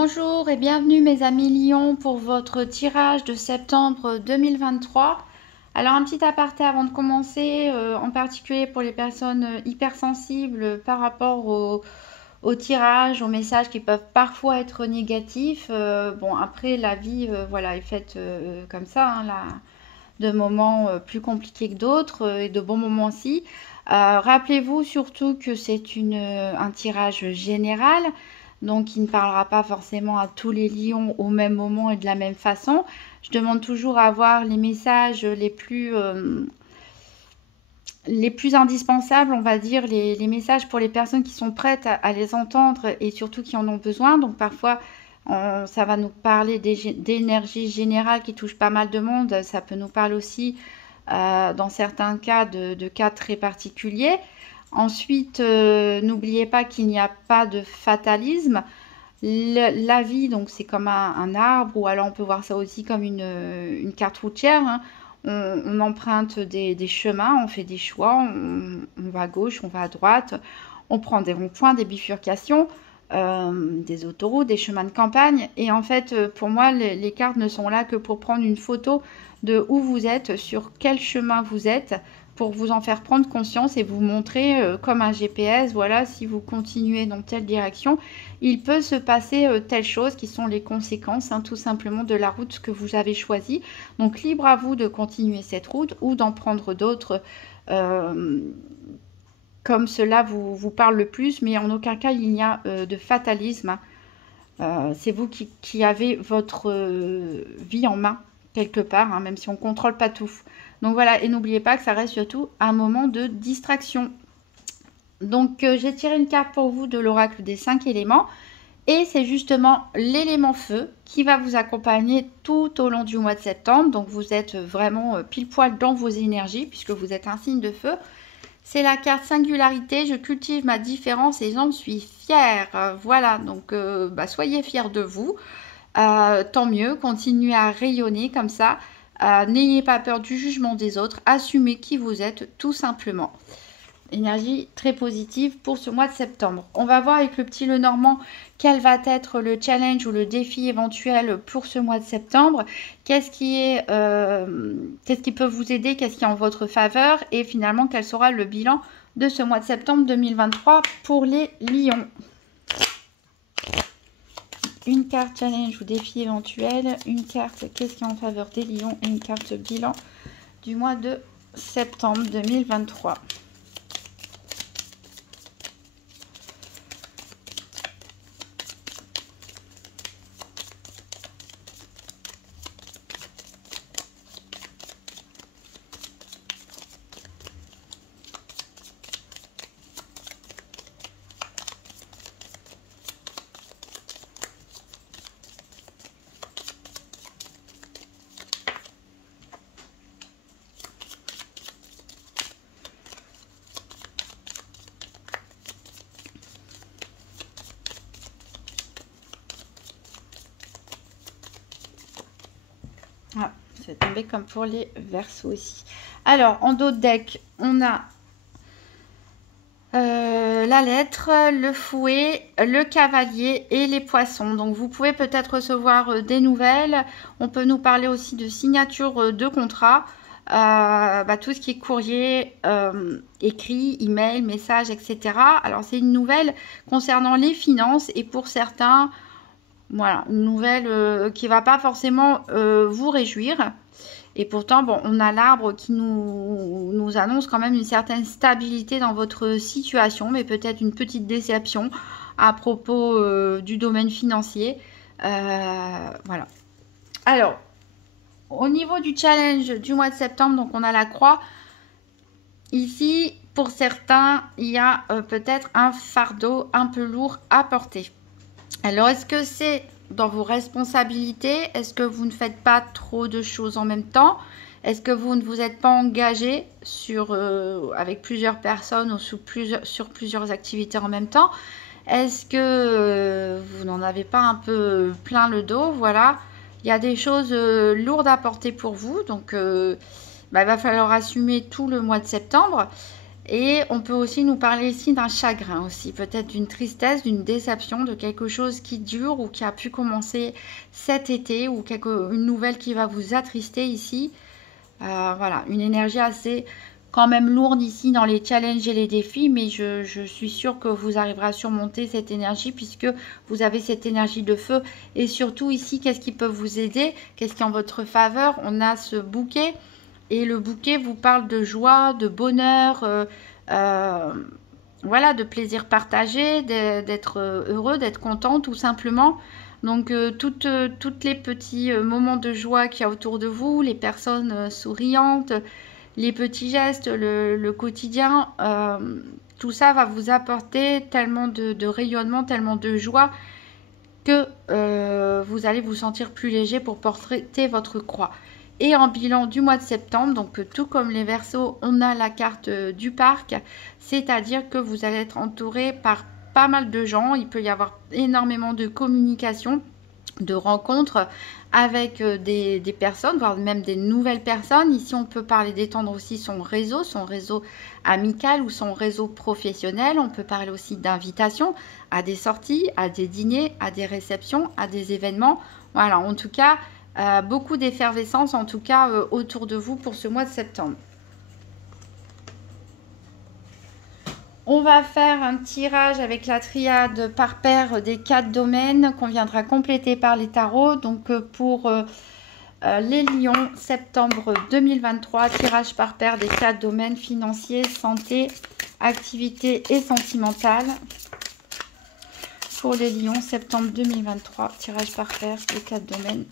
Bonjour et bienvenue mes amis Lion pour votre tirage de septembre 2023. Alors un petit aparté avant de commencer, en particulier pour les personnes hypersensibles par rapport au tirage, aux messages qui peuvent parfois être négatifs. Bon après la vie voilà, est faite comme ça, hein, là, de moments plus compliqués que d'autres et de bons moments aussi. Rappelez-vous surtout que c'est un tirage général. Donc, il ne parlera pas forcément à tous les lions au même moment et de la même façon. Je demande toujours à avoir les messages les plus indispensables, on va dire, les messages pour les personnes qui sont prêtes à les entendre et surtout qui en ont besoin. Donc, parfois, ça va nous parler d'énergie générale qui touche pas mal de monde. Ça peut nous parler aussi, dans certains cas, de cas très particuliers. Ensuite, n'oubliez pas qu'il n'y a pas de fatalisme. La vie, donc c'est comme un arbre, ou alors on peut voir ça aussi comme une carte routière, hein. On emprunte des chemins, on fait des choix, on va à gauche, on va à droite, on prend des ronds-points, des bifurcations, des autoroutes, des chemins de campagne. Et en fait, pour moi, les cartes ne sont là que pour prendre une photo de où vous êtes, sur quel chemin vous êtes, pour vous en faire prendre conscience et vous montrer comme un GPS, voilà, si vous continuez dans telle direction, il peut se passer telle chose, qui sont les conséquences, hein, tout simplement de la route que vous avez choisie. Donc libre à vous de continuer cette route ou d'en prendre d'autres comme cela vous parle le plus, mais en aucun cas il n'y a de fatalisme. C'est vous qui avez votre vie en main quelque part, hein, même si on ne contrôle pas tout. Donc voilà, et n'oubliez pas que ça reste surtout un moment de distraction. Donc j'ai tiré une carte pour vous de l'oracle des 5 éléments. Et c'est justement l'élément feu qui va vous accompagner tout au long du mois de septembre. Donc vous êtes vraiment pile poil dans vos énergies puisque vous êtes un signe de feu. C'est la carte singularité, je cultive ma différence et j'en suis fière. Voilà, donc soyez fiers de vous. Tant mieux, continuez à rayonner comme ça. N'ayez pas peur du jugement des autres. Assumez qui vous êtes tout simplement. Énergie très positive pour ce mois de septembre. On va voir avec le petit Lenormand quel va être le challenge ou le défi éventuel pour ce mois de septembre. Qu'est-ce qui peut vous aider, qu'est-ce qui est en votre faveur et finalement quel sera le bilan de ce mois de septembre 2023 pour les lions. Une carte challenge ou défi éventuel, une carte qu'est-ce qui est en faveur des lions et une carte bilan du mois de septembre 2023. Ah, c'est tombé comme pour les Verseaux aussi. Alors, en dos de deck, on a la lettre, le fouet, le cavalier et les poissons. Donc, vous pouvez peut-être recevoir des nouvelles. On peut nous parler aussi de signature de contrat. Tout ce qui est courrier, écrit, email, message, etc. Alors, c'est une nouvelle concernant les finances et pour certains... Voilà, une nouvelle qui ne va pas forcément vous réjouir. Et pourtant, bon, on a l'arbre qui nous annonce quand même une certaine stabilité dans votre situation, mais peut-être une petite déception à propos du domaine financier. Voilà. Alors, au niveau du challenge du mois de septembre, donc on a la croix. Ici, pour certains, il y a peut-être un fardeau un peu lourd à porter. Alors, est-ce que c'est dans vos responsabilités? Est-ce que vous ne faites pas trop de choses en même temps? Est-ce que vous ne vous êtes pas engagé avec plusieurs personnes ou sur plusieurs activités en même temps? Est-ce que vous n'en avez pas un peu plein le dos? Voilà, il y a des choses lourdes à porter pour vous. Donc, il va falloir assumer tout le mois de septembre. Et on peut aussi nous parler ici d'un chagrin aussi, peut-être d'une tristesse, d'une déception, de quelque chose qui dure ou qui a pu commencer cet été ou une nouvelle qui va vous attrister ici. Voilà, une énergie assez quand même lourde ici dans les challenges et les défis, mais je suis sûre que vous arriverez à surmonter cette énergie puisque vous avez cette énergie de feu. Et surtout ici, qu'est-ce qui peut vous aider? Qu'est-ce qui est en votre faveur? On a ce bouquet. Et le bouquet vous parle de joie, de bonheur, voilà, de plaisir partagé, d'être heureux, d'être content tout simplement. Donc toutes les petits moments de joie qu'il y a autour de vous, les personnes souriantes, les petits gestes, le quotidien, tout ça va vous apporter tellement de rayonnement, tellement de joie que vous allez vous sentir plus léger pour porter votre croix. Et en bilan du mois de septembre, donc tout comme les Verseaux, on a la carte du parc, c'est-à-dire que vous allez être entouré par pas mal de gens, il peut y avoir énormément de communication, de rencontres avec des personnes, voire même des nouvelles personnes. Ici, on peut parler d'étendre aussi son réseau amical ou son réseau professionnel. On peut parler aussi d'invitation à des sorties, à des dîners, à des réceptions, à des événements. Voilà, en tout cas, beaucoup d'effervescence, en tout cas, autour de vous pour ce mois de septembre. On va faire un tirage avec la triade par paire des 4 domaines qu'on viendra compléter par les tarots. Donc pour les lions, septembre 2023, tirage par paire des 4 domaines financiers, santé, activité et sentimentale. Pour les lions, septembre 2023, tirage par paire des 4 domaines.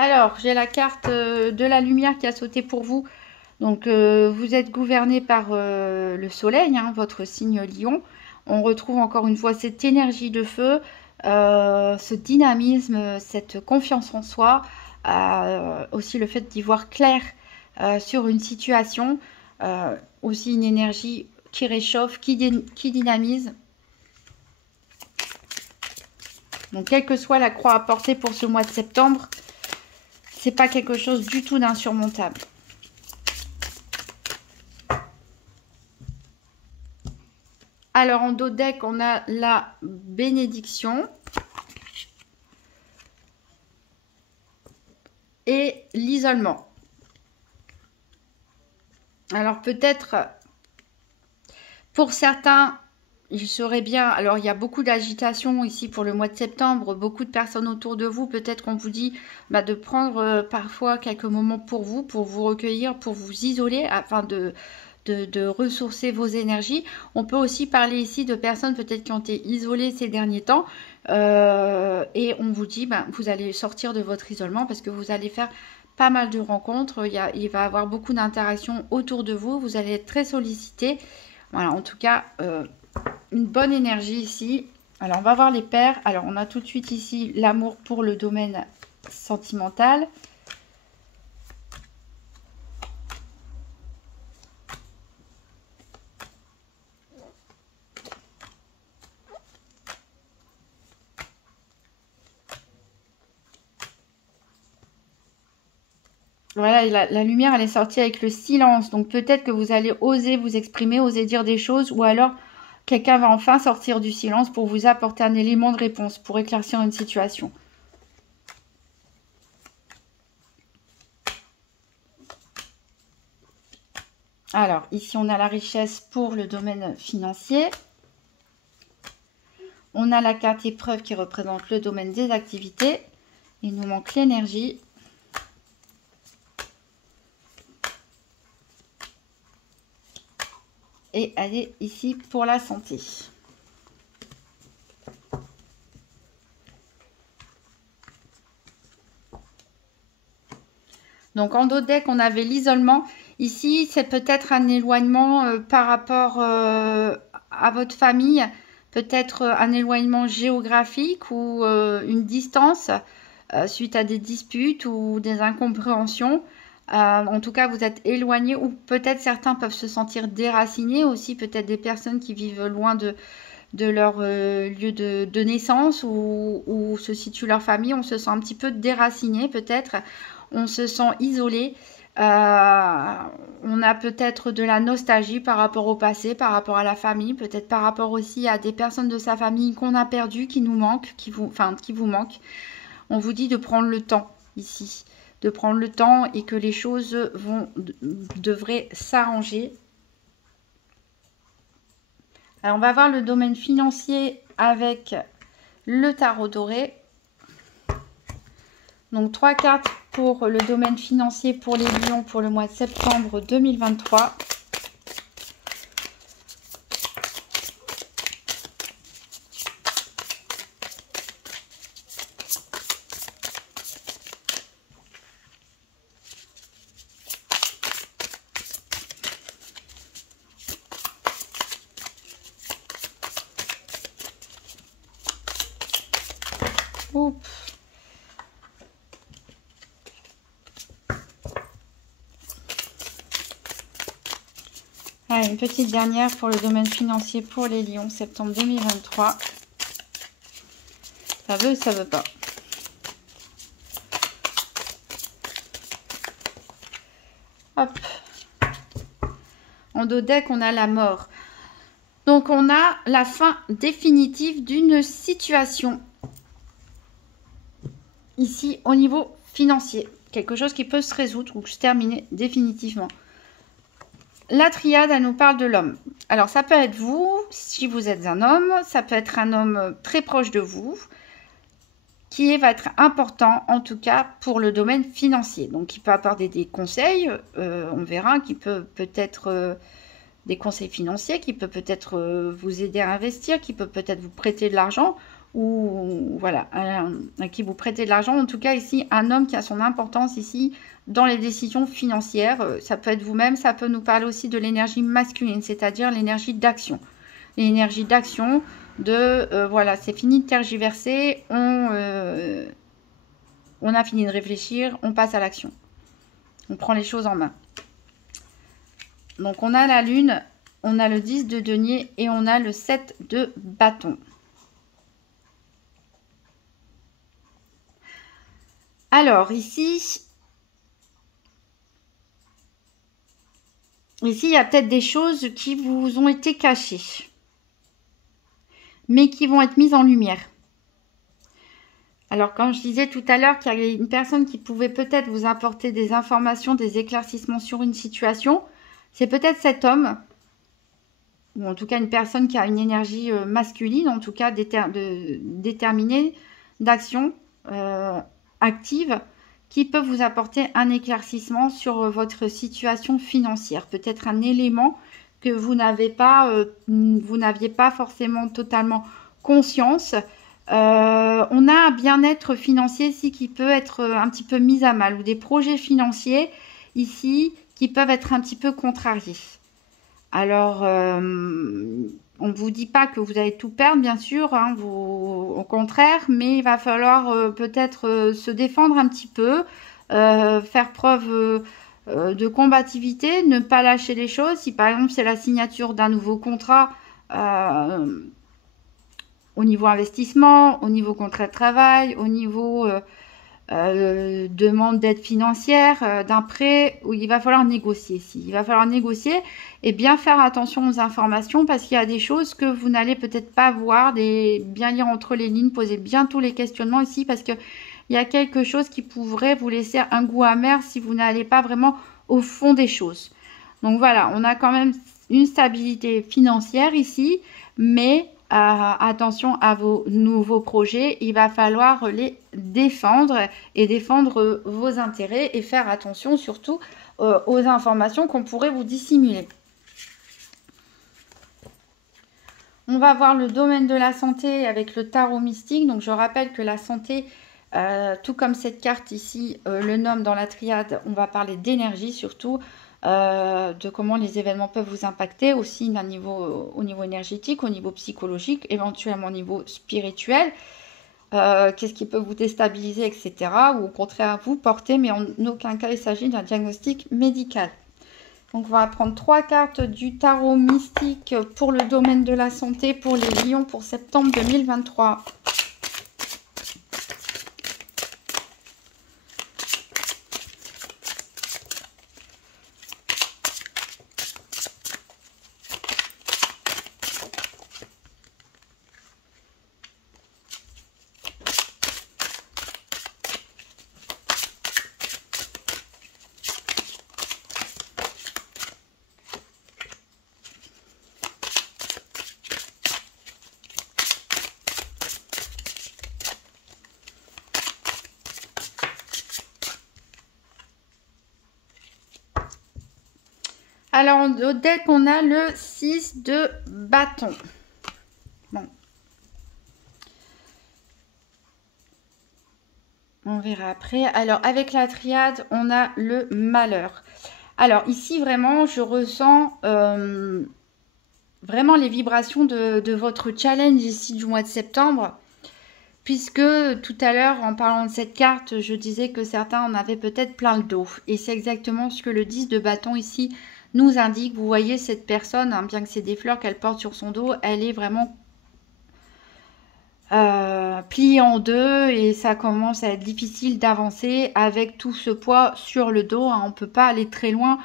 Alors, j'ai la carte de la lumière qui a sauté pour vous. Donc, vous êtes gouverné par le soleil, hein, votre signe lion. On retrouve encore une fois cette énergie de feu, ce dynamisme, cette confiance en soi. Aussi le fait d'y voir clair sur une situation. Aussi une énergie qui réchauffe, qui dynamise. Donc, quelle que soit la croix à porter pour ce mois de septembre, c'est pas quelque chose du tout d'insurmontable. Alors, en dos de deck, on a la bénédiction et l'isolement. Alors, peut-être, pour certains, il serait bien... Alors, il y a beaucoup d'agitation ici pour le mois de septembre. Beaucoup de personnes autour de vous. Peut-être qu'on vous dit de prendre parfois quelques moments pour vous recueillir, pour vous isoler, afin de ressourcer vos énergies. On peut aussi parler ici de personnes peut-être qui ont été isolées ces derniers temps. Et on vous dit, vous allez sortir de votre isolement parce que vous allez faire pas mal de rencontres. Il va y avoir beaucoup d'interactions autour de vous. Vous allez être très sollicité. Voilà, en tout cas... une bonne énergie ici. Alors, on va voir les paires. Alors, on a tout de suite ici l'amour pour le domaine sentimental. Voilà, la lumière, elle est sortie avec le silence. Donc, peut-être que vous allez oser vous exprimer, oser dire des choses, ou alors... quelqu'un va enfin sortir du silence pour vous apporter un élément de réponse, pour éclaircir une situation. Alors, ici, on a la richesse pour le domaine financier. On a la carte épreuve qui représente le domaine des activités. Il nous manque l'énergie. Et elle est ici pour la santé. Donc en dos de deck, on avait l'isolement. Ici, c'est peut-être un éloignement par rapport à votre famille, peut-être un éloignement géographique ou une distance suite à des disputes ou des incompréhensions. En tout cas, vous êtes éloigné ou peut-être certains peuvent se sentir déracinés aussi, peut-être des personnes qui vivent loin de leur lieu de naissance où se situe leur famille. On se sent un petit peu déraciné peut-être, on se sent isolé. On a peut-être de la nostalgie par rapport au passé, par rapport à la famille, peut-être par rapport aussi à des personnes de sa famille qu'on a perdues, qui nous manquent, qui vous manquent. On vous dit de prendre le temps ici, de prendre le temps et que les choses devraient s'arranger. Alors, on va voir le domaine financier avec le tarot doré. Donc, 3 cartes pour le domaine financier pour les lions pour le mois de septembre 2023. Oups. Allez, une petite dernière pour le domaine financier pour les lions, septembre 2023. Ça veut ou ça veut pas? Hop. En dos deck, on a la mort. Donc, on a la fin définitive d'une situation. Ici, au niveau financier. Quelque chose qui peut se résoudre ou se terminer définitivement. La triade, elle nous parle de l'homme. Alors, ça peut être vous, si vous êtes un homme. Ça peut être un homme très proche de vous, qui va être important, en tout cas, pour le domaine financier. Donc, il peut apporter des conseils, on verra, qui peut-être des conseils financiers, qui peut peut-être vous aider à investir, qui peut peut-être vous prêter de l'argent, ou voilà, à qui vous prêtez de l'argent. En tout cas, ici, un homme qui a son importance ici dans les décisions financières. Ça peut être vous-même, ça peut nous parler aussi de l'énergie masculine, c'est-à-dire l'énergie d'action. L'énergie d'action, voilà, c'est fini de tergiverser, on a fini de réfléchir, on passe à l'action. On prend les choses en main. Donc, on a la lune, on a le 10 de denier et on a le 7 de bâton. Alors, ici, il y a peut-être des choses qui vous ont été cachées, mais qui vont être mises en lumière. Alors, comme je disais tout à l'heure qu'il y a une personne qui pouvait peut-être vous apporter des informations, des éclaircissements sur une situation, c'est peut-être cet homme, ou en tout cas une personne qui a une énergie masculine, en tout cas déterminée, d'action active, qui peut vous apporter un éclaircissement sur votre situation financière. Peut-être un élément que vous n'aviez pas forcément totalement conscience. On a un bien-être financier ici qui peut être un petit peu mis à mal, ou des projets financiers ici qui peuvent être un petit peu contrariés. Alors, on ne vous dit pas que vous allez tout perdre, bien sûr, hein, au contraire, mais il va falloir peut-être se défendre un petit peu, faire preuve de combativité, ne pas lâcher les choses. Si par exemple c'est la signature d'un nouveau contrat au niveau investissement, au niveau contrat de travail, au niveau demande d'aide financière, d'un prêt, où il va falloir négocier ici. Il va falloir négocier et bien faire attention aux informations parce qu'il y a des choses que vous n'allez peut-être pas voir, bien lire entre les lignes, poser bien tous les questionnements ici parce que il y a quelque chose qui pourrait vous laisser un goût amer si vous n'allez pas vraiment au fond des choses. Donc voilà, on a quand même une stabilité financière ici, mais attention à vos nouveaux projets, il va falloir les défendre et défendre vos intérêts et faire attention surtout aux informations qu'on pourrait vous dissimuler. On va voir le domaine de la santé avec le tarot mystique. Donc je rappelle que la santé, tout comme cette carte ici le nomme dans la triade, on va parler d'énergie surtout. de comment les événements peuvent vous impacter aussi au niveau énergétique, au niveau psychologique, éventuellement au niveau spirituel. Qu'est-ce qui peut vous déstabiliser, etc. Ou au contraire vous porter, mais en aucun cas il s'agit d'un diagnostic médical. Donc on va prendre 3 cartes du tarot mystique pour le domaine de la santé pour les lions pour septembre 2023. Alors, au deck, on a le 6 de bâton. Bon. On verra après. Alors, avec la triade, on a le malheur. Alors, ici, vraiment, je ressens vraiment les vibrations de votre challenge ici du mois de septembre. Puisque tout à l'heure, en parlant de cette carte, je disais que certains en avaient peut-être plein le dos. Et c'est exactement ce que le 10 de bâton ici nous indique. Vous voyez cette personne, hein, bien que c'est des fleurs qu'elle porte sur son dos, elle est vraiment pliée en deux et ça commence à être difficile d'avancer avec tout ce poids sur le dos. Hein, on ne peut pas aller très loin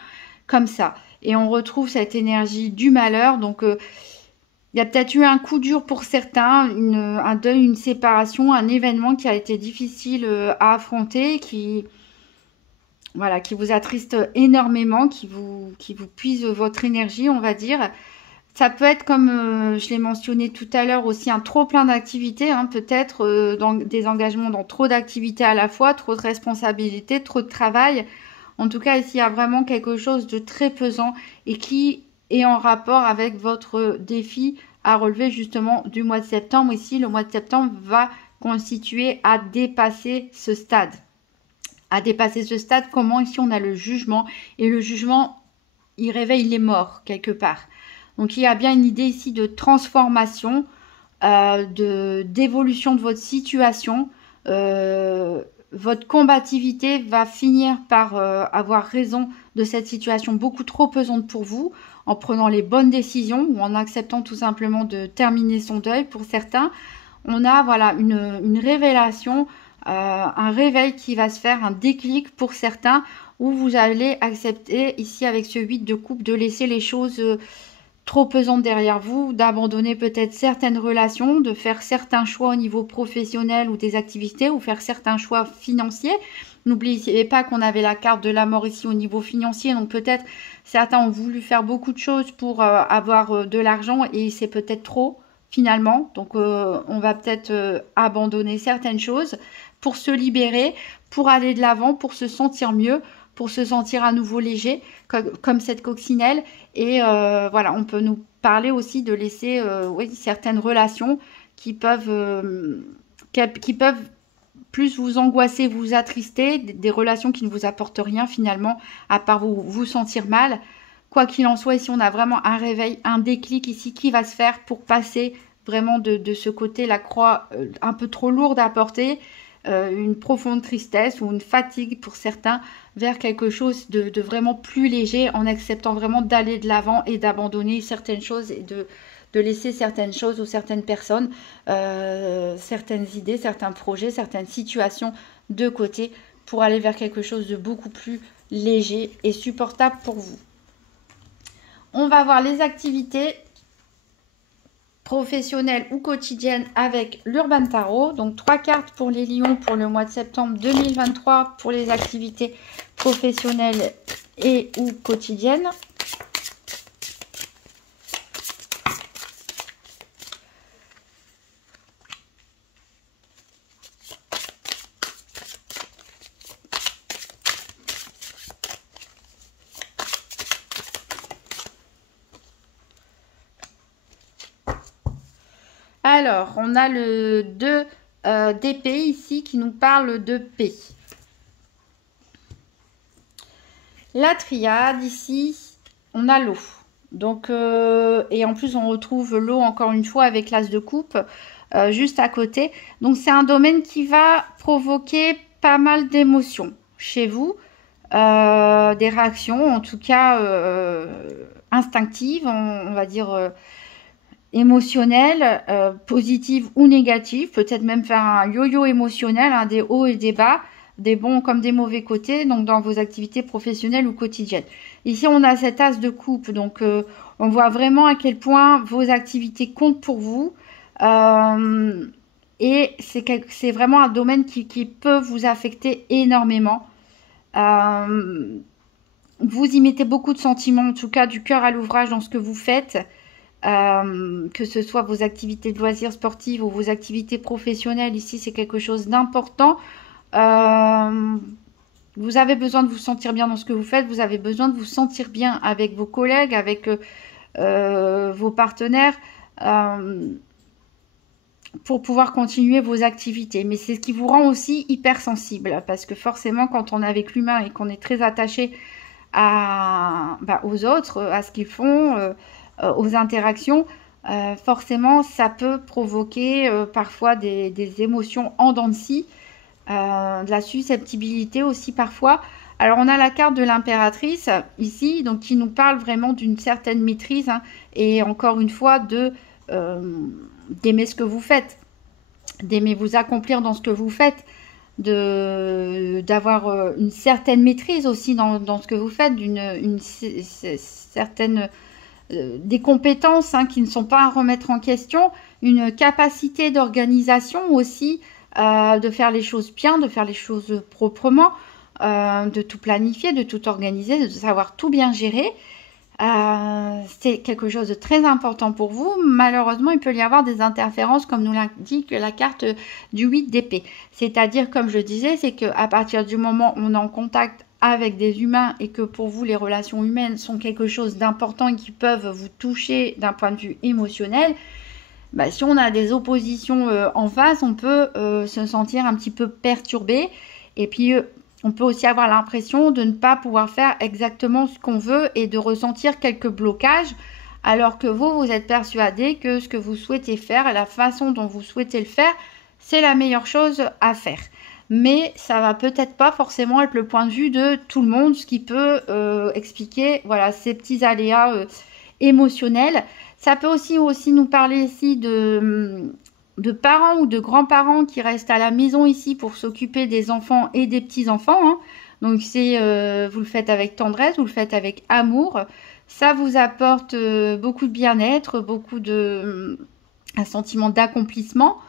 comme ça. Et on retrouve cette énergie du malheur. Donc, il y a peut-être eu un coup dur pour certains, un deuil, une séparation, un événement qui a été difficile à affronter, voilà, qui vous attriste énormément, qui vous puise votre énergie, on va dire. Ça peut être, comme je l'ai mentionné tout à l'heure, aussi un trop plein d'activités, hein, peut-être dans des engagements dans trop d'activités à la fois, trop de responsabilités, trop de travail. En tout cas, ici, il y a vraiment quelque chose de très pesant et qui est en rapport avec votre défi à relever justement du mois de septembre. Ici, le mois de septembre va constituer à dépasser ce stade. À dépasser ce stade, comment ici on a le jugement, et le jugement, il réveille les morts quelque part. Donc il y a bien une idée ici de transformation, d'évolution de votre situation. Votre combativité va finir par avoir raison de cette situation beaucoup trop pesante pour vous, en prenant les bonnes décisions ou en acceptant tout simplement de terminer son deuil. Pour certains, on a voilà une révélation, un réveil qui va se faire, un déclic pour certains, où vous allez accepter ici avec ce 8 de coupe de laisser les choses trop pesantes derrière vous, d'abandonner peut-être certaines relations, de faire certains choix au niveau professionnel ou des activités, ou faire certains choix financiers. N'oubliez pas qu'on avait la carte de la mort ici au niveau financier, donc peut-être certains ont voulu faire beaucoup de choses pour avoir de l'argent et c'est peut-être trop finalement. Donc on va peut-être abandonner certaines choses pour se libérer, pour aller de l'avant, pour se sentir mieux, pour se sentir à nouveau léger, comme cette coccinelle. Et voilà, on peut nous parler aussi de laisser oui, certaines relations qui peuvent plus vous angoisser, vous attrister, des relations qui ne vous apportent rien finalement, à part vous sentir mal. Quoi qu'il en soit, ici on a vraiment un réveil, un déclic ici qui va se faire pour passer vraiment de ce côté, la croix un peu trop lourde à porter, une profonde tristesse ou une fatigue pour certains, vers quelque chose de vraiment plus léger, en acceptant vraiment d'aller de l'avant et d'abandonner certaines choses et de laisser certaines choses ou certaines personnes, certaines idées, certains projets, certaines situations de côté pour aller vers quelque chose de beaucoup plus léger et supportable pour vous. On va voir les activités professionnelles ou quotidiennes avec l'Urban Tarot. Donc 3 cartes pour les lions pour le mois de septembre 2023 pour les activités professionnelles et ou quotidiennes. Alors, on a le 2 d'épée ici qui nous parle de paix. La triade, ici, on a l'eau. Donc, et en plus, on retrouve l'eau, encore une fois, avec l'as de coupe, juste à côté. Donc, c'est un domaine qui va provoquer pas mal d'émotions chez vous. Des réactions, en tout cas, instinctives, on va dire émotionnelles, positives ou négatives. Peut-être même faire un yo-yo émotionnel, hein, des hauts et des bas, des bons comme des mauvais côtés, donc dans vos activités professionnelles ou quotidiennes. Ici, on a cet as de coupe, donc on voit vraiment à quel point vos activités comptent pour vous. Et c'est vraiment un domaine qui peut vous affecter énormément. Vous y mettez beaucoup de sentiments, en tout cas du cœur à l'ouvrage dans ce que vous faites. Que ce soit vos activités de loisirs sportives ou vos activités professionnelles, ici c'est quelque chose d'important. Vous avez besoin de vous sentir bien dans ce que vous faites, vous avez besoin de vous sentir bien avec vos collègues, avec vos partenaires, pour pouvoir continuer vos activités. Mais c'est ce qui vous rend aussi hypersensible, parce que forcément quand on est avec l'humain et qu'on est très attaché aux autres, à ce qu'ils font, aux interactions, forcément ça peut provoquer parfois des émotions en dents de scie, de la susceptibilité aussi parfois. Alors on a la carte de l'impératrice ici, donc qui nous parle vraiment d'une certaine maîtrise, hein, et encore une fois d'aimer ce que vous faites, d'aimer vous accomplir dans ce que vous faites, d'avoir une certaine maîtrise aussi dans ce que vous faites, une certaine des compétences, hein, qui ne sont pas à remettre en question, une capacité d'organisation aussi, de faire les choses bien, de faire les choses proprement, de tout planifier, de tout organiser, de savoir tout bien gérer. C'est quelque chose de très important pour vous. Malheureusement, il peut y avoir des interférences, comme nous l'indique la carte du 8 d'épée. C'est-à-dire, comme je disais, c'est qu'à partir du moment où on est en contact avec des humains et que pour vous, les relations humaines sont quelque chose d'important et qui peuvent vous toucher d'un point de vue émotionnel, si on a des oppositions en face, on peut se sentir un petit peu perturbé. Et puis, on peut aussi avoir l'impression de ne pas pouvoir faire exactement ce qu'on veut et de ressentir quelques blocages, alors que vous êtes persuadé que ce que vous souhaitez faire et la façon dont vous souhaitez le faire, c'est la meilleure chose à faire. Mais ça va peut-être pas forcément être le point de vue de tout le monde, ce qui peut expliquer voilà, ces petits aléas émotionnels. Ça peut aussi nous parler ici de parents ou de grands-parents qui restent à la maison ici pour s'occuper des enfants et des petits-enfants, hein. Donc vous le faites avec tendresse, vous le faites avec amour. Ça vous apporte beaucoup de bien-être, un sentiment d'accomplissement,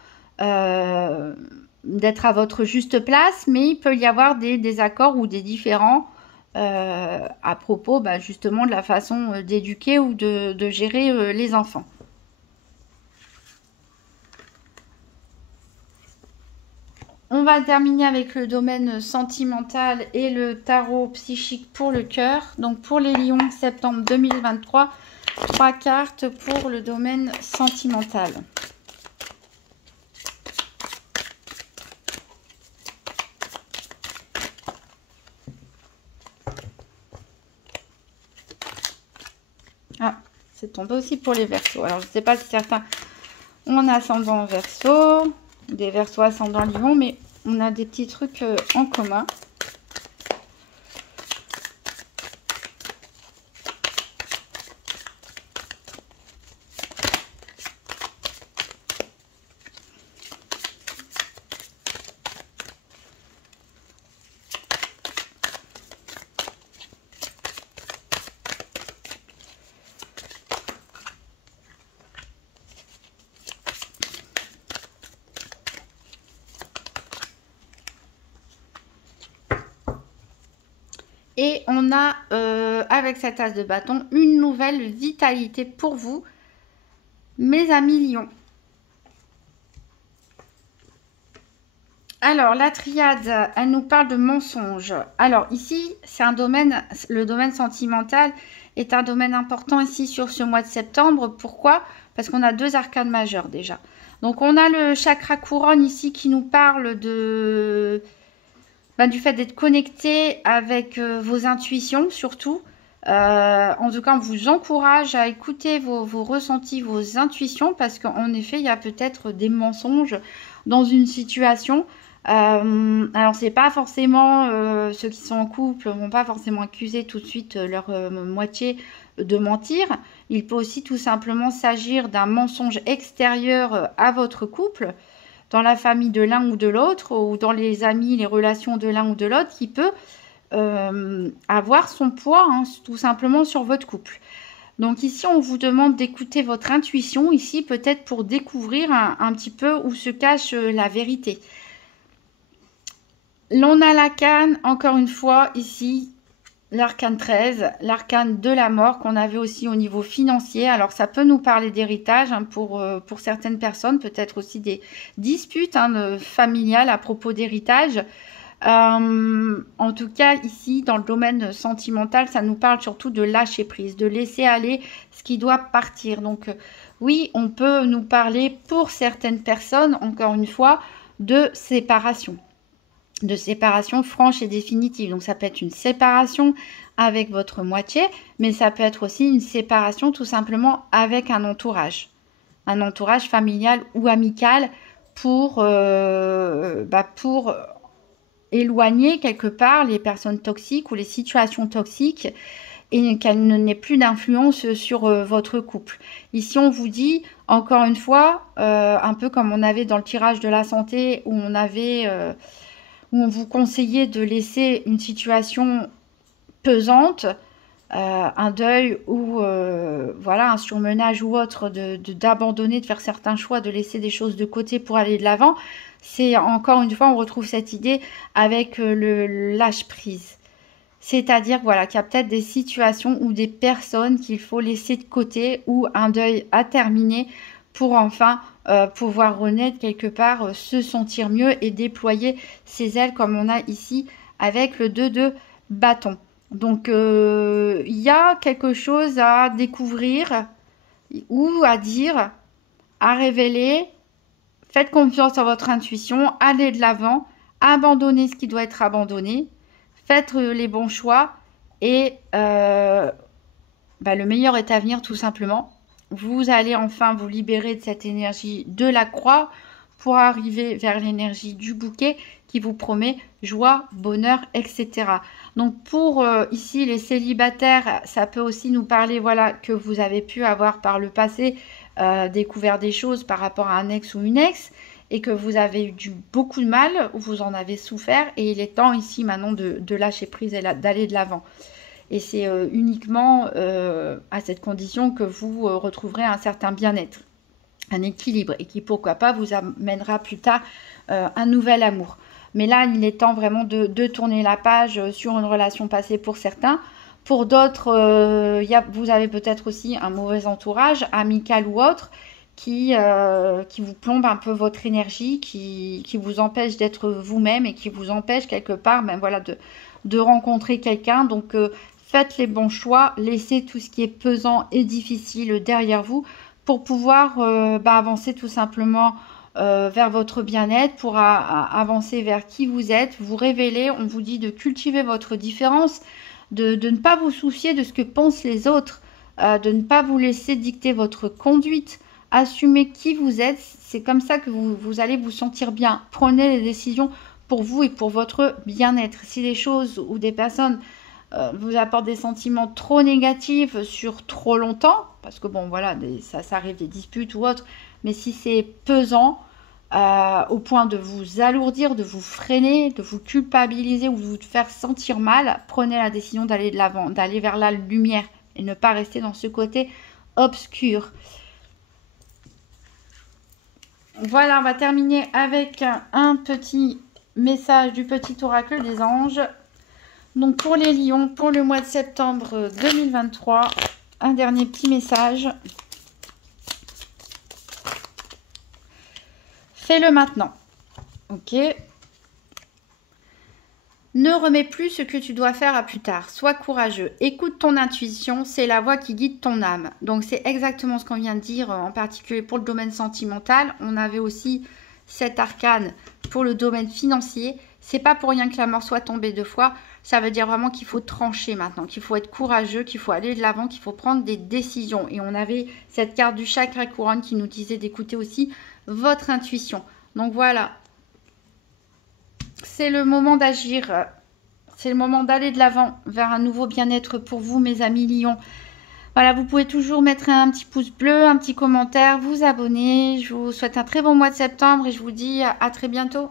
d'être à votre juste place, mais il peut y avoir des désaccords ou des différends à propos justement de la façon d'éduquer ou de gérer les enfants. On va terminer avec le domaine sentimental et le tarot psychique pour le cœur. Donc pour les lions, septembre 2023, 3 cartes pour le domaine sentimental. Ah, c'est tombé aussi pour les Verseaux. Alors je ne sais pas si certains ont un ascendant Verseau, des Verseaux ascendant Lion, mais on a des petits trucs en commun. Et on a, avec cet as de bâton, une nouvelle vitalité pour vous, mes amis lions. Alors, la triade, elle nous parle de mensonges. Alors, ici, c'est un domaine, le domaine sentimental est un domaine important ici sur ce mois de septembre. Pourquoi? Parce qu'on a 2 arcanes majeures déjà. Donc, on a le chakra couronne ici qui nous parle du fait d'être connecté avec vos intuitions surtout. En tout cas, on vous encourage à écouter vos ressentis, vos intuitions, parce qu'en effet, il y a peut-être des mensonges dans une situation. Alors, c'est pas forcément ceux qui sont en couple vont pas forcément accuser tout de suite leur moitié de mentir. Il peut aussi tout simplement s'agir d'un mensonge extérieur à votre couple, dans la famille de l'un ou de l'autre, ou dans les amis, les relations de l'un ou de l'autre, qui peut avoir son poids tout simplement sur votre couple. Donc ici, on vous demande d'écouter votre intuition, ici peut-être pour découvrir un petit peu où se cache la vérité. L'on a l'arcane, encore une fois, ici, l'arcane 13, l'arcane de la mort qu'on avait aussi au niveau financier. Alors ça peut nous parler d'héritage pour certaines personnes, peut-être aussi des disputes familiales à propos d'héritage. En tout cas, ici, dans le domaine sentimental, ça nous parle surtout de lâcher prise, de laisser aller ce qui doit partir. Donc, oui, on peut nous parler pour certaines personnes, encore une fois, de séparation franche et définitive. Donc, ça peut être une séparation avec votre moitié, mais ça peut être aussi une séparation tout simplement avec un entourage familial ou amical pour éloigner quelque part les personnes toxiques ou les situations toxiques et qu'elle n'ait plus d'influence sur votre couple. Ici, on vous dit, encore une fois, un peu comme on avait dans le tirage de la santé où on vous conseillait de laisser une situation pesante, un deuil ou voilà, un surmenage ou autre, d'abandonner, de faire certains choix, de laisser des choses de côté pour aller de l'avant. C'est encore une fois, on retrouve cette idée avec le lâche-prise. C'est-à-dire voilà, qu'il y a peut-être des situations ou des personnes qu'il faut laisser de côté ou un deuil à terminer pour enfin pouvoir renaître quelque part, se sentir mieux et déployer ses ailes comme on a ici avec le 2 de bâton. Donc, il y a quelque chose à découvrir ou à dire, à révéler. Faites confiance à votre intuition, allez de l'avant, abandonnez ce qui doit être abandonné, faites les bons choix et le meilleur est à venir tout simplement. Vous allez enfin vous libérer de cette énergie de la croix pour arriver vers l'énergie du bouquet qui vous promet joie, bonheur, etc. Donc pour ici les célibataires, ça peut aussi nous parler voilà que vous avez pu avoir par le passé découvert des choses par rapport à un ex ou une ex et que vous avez eu beaucoup de mal, ou vous en avez souffert et il est temps ici maintenant de lâcher prise et d'aller de l'avant. Et c'est uniquement à cette condition que vous retrouverez un certain bien-être, un équilibre et qui pourquoi pas vous amènera plus tard un nouvel amour. Mais là, il est temps vraiment de tourner la page sur une relation passée pour certains. Pour d'autres, vous avez peut-être aussi un mauvais entourage, amical ou autre, qui vous plombe un peu votre énergie, qui vous empêche d'être vous-même et qui vous empêche quelque part de rencontrer quelqu'un. Donc, faites les bons choix, laissez tout ce qui est pesant et difficile derrière vous pour pouvoir avancer tout simplement vers votre bien-être, pour avancer vers qui vous êtes, vous révéler. On vous dit de cultiver votre différence, de ne pas vous soucier de ce que pensent les autres, de ne pas vous laisser dicter votre conduite, assumez qui vous êtes, c'est comme ça que vous allez vous sentir bien. Prenez les décisions pour vous et pour votre bien-être. Si les choses ou des personnes vous apportent des sentiments trop négatifs sur trop longtemps, parce que bon voilà, ça arrive des disputes ou autre, mais si c'est pesant, au point de vous alourdir, de vous freiner, de vous culpabiliser ou de vous faire sentir mal, prenez la décision d'aller de l'avant, d'aller vers la lumière et ne pas rester dans ce côté obscur. Voilà, on va terminer avec un petit message du petit oracle des anges. Donc pour les lions, pour le mois de septembre 2023, un dernier petit message. Fais-le maintenant. Ok. Ne remets plus ce que tu dois faire à plus tard. Sois courageux. Écoute ton intuition. C'est la voix qui guide ton âme. Donc, c'est exactement ce qu'on vient de dire, en particulier pour le domaine sentimental. On avait aussi cet arcane pour le domaine financier. C'est pas pour rien que la mort soit tombée 2 fois. Ça veut dire vraiment qu'il faut trancher maintenant, qu'il faut être courageux, qu'il faut aller de l'avant, qu'il faut prendre des décisions. Et on avait cette carte du chakra couronne qui nous disait d'écouter aussi votre intuition. Donc voilà, c'est le moment d'agir. C'est le moment d'aller de l'avant vers un nouveau bien-être pour vous, mes amis lions. Voilà, vous pouvez toujours mettre un petit pouce bleu, un petit commentaire, vous abonner. Je vous souhaite un très bon mois de septembre et je vous dis à très bientôt.